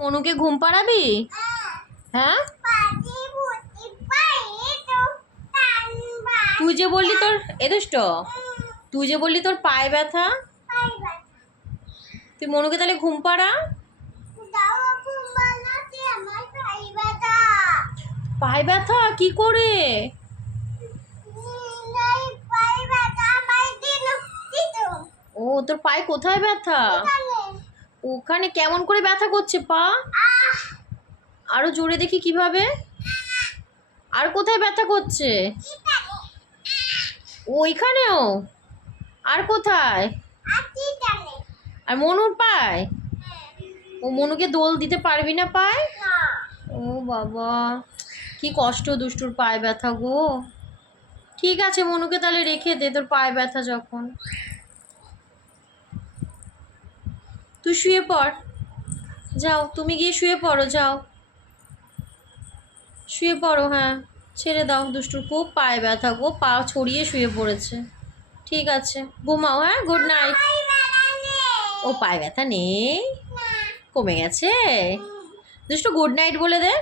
মনুকে ঘুম পাড়াবি? হ্যাঁ, তুই যে বললি তোর এদুষ্ট, তুই যে বললি তোর পায়ে ব্যথা, তুই মনুকে তাহলে ঘুম পাড়া। পায়ে ব্যথা কি করে? ও, তোর পায়ে কোথায় ব্যথা? ওখানে কেমন করে ব্যথা করছে পা? আরো জোরে দেখি কিভাবে। আর কোথায় ব্যথা করছে? ওইখানেও? আর কোথায়? আর মনুর পায়? ও, মনুকে দোল দিতে পারবি না পায়? ও বাবা, কি কষ্ট দুষ্টুর পায়ে ব্যথা গো। ঠিক আছে, মনুকে তাহলে রেখে দে, তোর পায়ে ব্যথা যখন। তুই শুয়ে পড়, যাও, তুমি গিয়ে শুয়ে পড়ো, যাও শুয়ে পড়ো। হ্যাঁ, ছেড়ে দাও, দুষ্টুর খুব পায়ে ব্যথা গো, পা ছড়িয়ে শুয়ে পড়েছে। ঠিক আছে, ঘুমাও। হ্যাঁ, গুড নাইট। ও, পায়ে ব্যথা নেই, কমে গেছে। দুষ্টু গুড নাইট বলে দে।